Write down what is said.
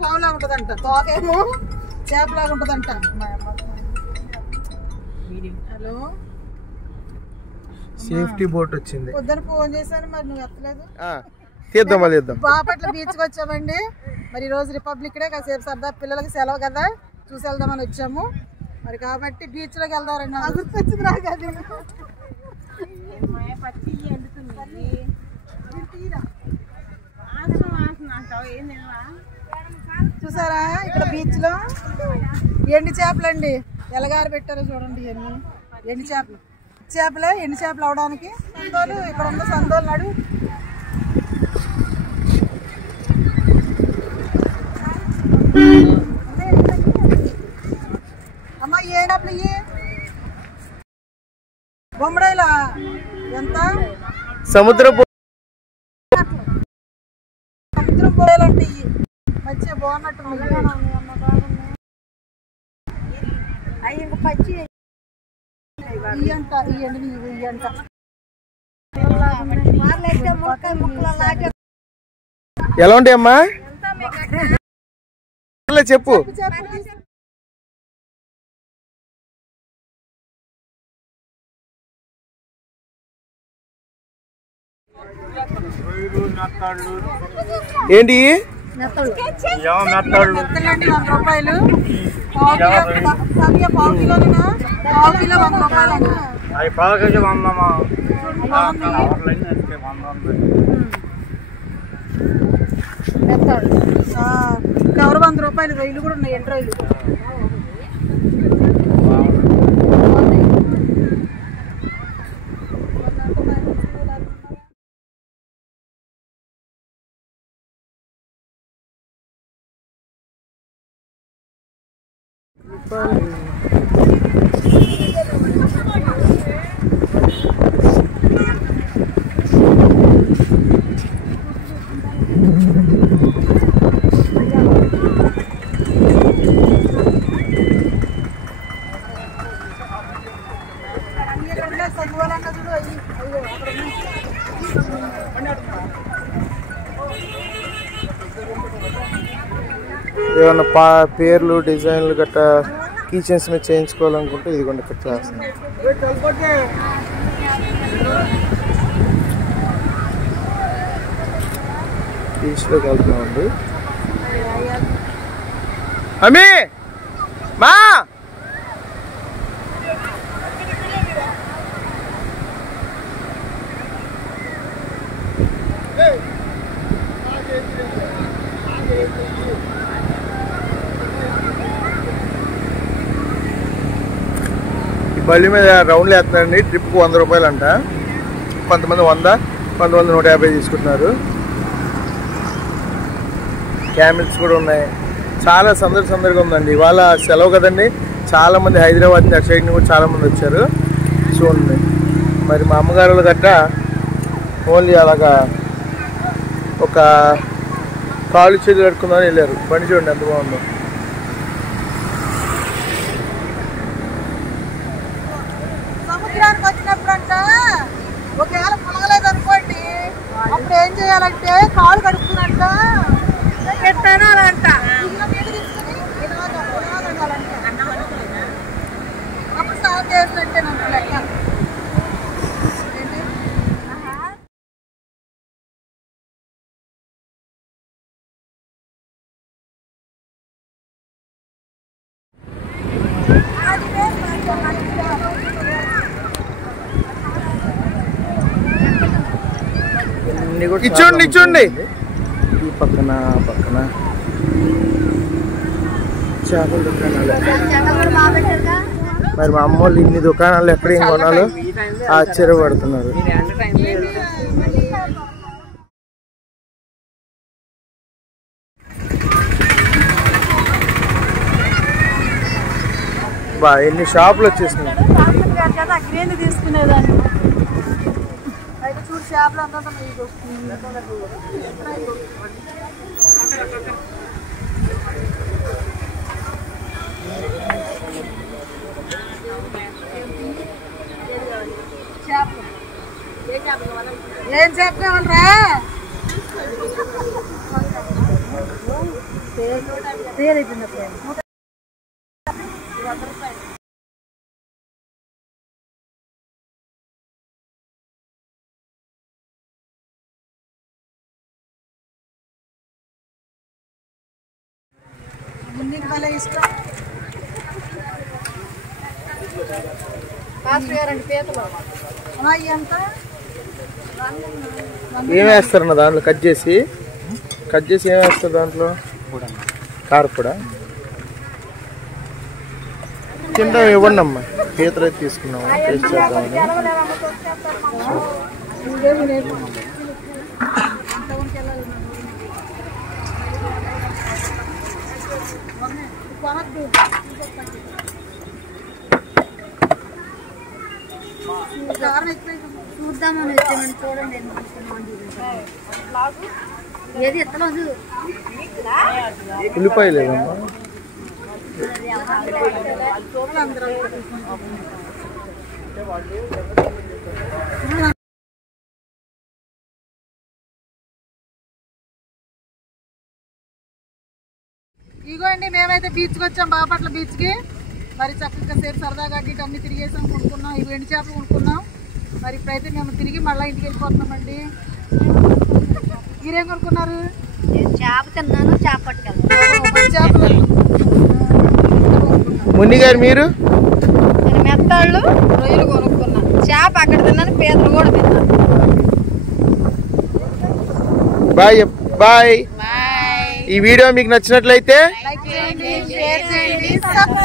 పావులా ఉంటదంట, తోకేమో చేపలాగా ఉంటదంట. Hello, safety boat వచ్చింది. పొద్దున ఫోన్ చేశాను, మరి నువ్వు ఎత్తలేదు. తీద్దాం. బాపట్ల బీచ్కి వచ్చామండి. మరి ఈ రోజు రిపబ్లిక్ డే, కాసేపు సరదా పిల్లలకి సెలవు కదా, చూసి వెళ్దామని వచ్చాము. మరి కాబట్టి బీచ్ లోకి వెళ్దారన్న గుర్తొచ్చింది నాకు. అది చూసారా ఇక్కడ బీచ్ లో ఎండి చేపలు అండి, ఎలగారు పెట్టారో చూడండి. ఇవన్నీ ఎండి చేపలు, ఎండి చేపలు అవడానికి సందోలు ఇక్కడ ఉన్న సందోలు నాడు. అమ్మా ఏ చేపలు ఇవి? బొమ్మడాయిలా ఎంత? సముద్రం పోయాలంటే ఇవి మంచిగా బాగున్నట్టు. అవి ఇంకా పచ్చి ఇయ్యంట, ఇయ్యండి ఇయ్యంట. ఎలా ఉంటాయమ్మా చెప్పు. ఏంటి 100 రూపాయలు పావు కిలోనేనా? పావు కిలో 100 రూపాయలు అండి. కవర్ 100 రూపాయలు. రొయ్యలు కూడా ఉన్నాయి, ఎండు రొయ్యలు. ఏమన్నా పేర్లు డిజైన్లు గట్రా కిచెన్స్ మీద చేయించుకోవాలనుకుంటే ఇదిగోండి ఇక్కడ చేస్తాను. బీచ్లోకి వెళ్తున్నామండి. అమ్మీ మా బల్లి మీద రౌండ్లు వేస్తున్నారండి. ట్రిప్కి 100 రూపాయలు అంట. కొంతమంది 100, కొంతమంది 150 తీసుకుంటున్నారు. క్యామిల్స్ కూడా ఉన్నాయి. చాలా సందడిగా ఉందండి. ఇవాళ సెలవు కదండి, చాలామంది హైదరాబాద్ నుంచి అటు సైడ్ నుంచి కూడా చాలామంది వచ్చారు. చూడండి, మరి మా అమ్మగారు గట్రా ఓన్లీ అలాగా ఒక కాళ్ళు చేతులు కట్టుకుందామని వెళ్ళారు. బండి చూడండి ఎంత బాగుందో. సముద్రానికి వచ్చినప్పుడు అంట ఒకవేళ మునగలేదు అనుకోండి, అప్పుడు ఏం చేయాలంటే కాళ్ళు కడుక్కునంట పెట్టాలంట. అప్పుడు స్నానం చేసినట్టే నాకు లెక్క. ఇచ్చోండి ఈ పక్కన చేపల దుకాణాలు. మరి మా అమ్మ వాళ్ళు ఇన్ని దుకాణాలు ఎక్కడ ఏం కొనాలో ఆశ్చర్యపడుతున్నారు. బా ఎన్ని షాపులు వచ్చేసినాయి. తీసుకునేదాన్ని అయితే చూడు చేపలు అంతా చేపలు ఏం చేప కావాలరా? ముందుకు భలే ఇష్టం. ఎంత ఏం వేస్తారన్న దాంట్లో? కట్ చేసి ఏం వేస్తారు దాంట్లో? కారపొడా కింద ఇవ్వండి అమ్మా. పీతలు అయితే తీసుకున్నాము, టేస్ట్ చేద్దామని. చూద్దామని వచ్చామని చూడండి. ఏది ఎత్తలేదు. ఉల్లిపాయలు లేవమ్మా? ఇగో అండి, మేమైతే బీచ్కి వచ్చాం, బాపట్ల బీచ్కి. మరి చక్కగా సేపు సరదాగా అడ్డు అన్ని తిరిగేసాం, కొనుక్కున్నాం. ఇవి ఎండు చేపలు కొనుక్కున్నాం. మరి ఇప్పుడైతే మేము తిరిగి మళ్ళీ ఇంటికి వెళ్ళిపోతున్నామండి. మీరేం కొనుక్కున్నారు? చేప తిన్నాను, చేప పట్టుకెళ్ళాను. చేపలు మున్ని గారు మీరు? నేను మెత్తాళ్ళు రొయ్యలు కొనుక్కున్నాను. చేప అక్కడ తిన్నాను, పీతలు కూడా తిన్నాను. Bye bye. బాయ్. ఈ వీడియో మీకు నచ్చినట్లయితే లైక్ చేయండి, షేర్ చేయండి, సబ్స్క్రైబ్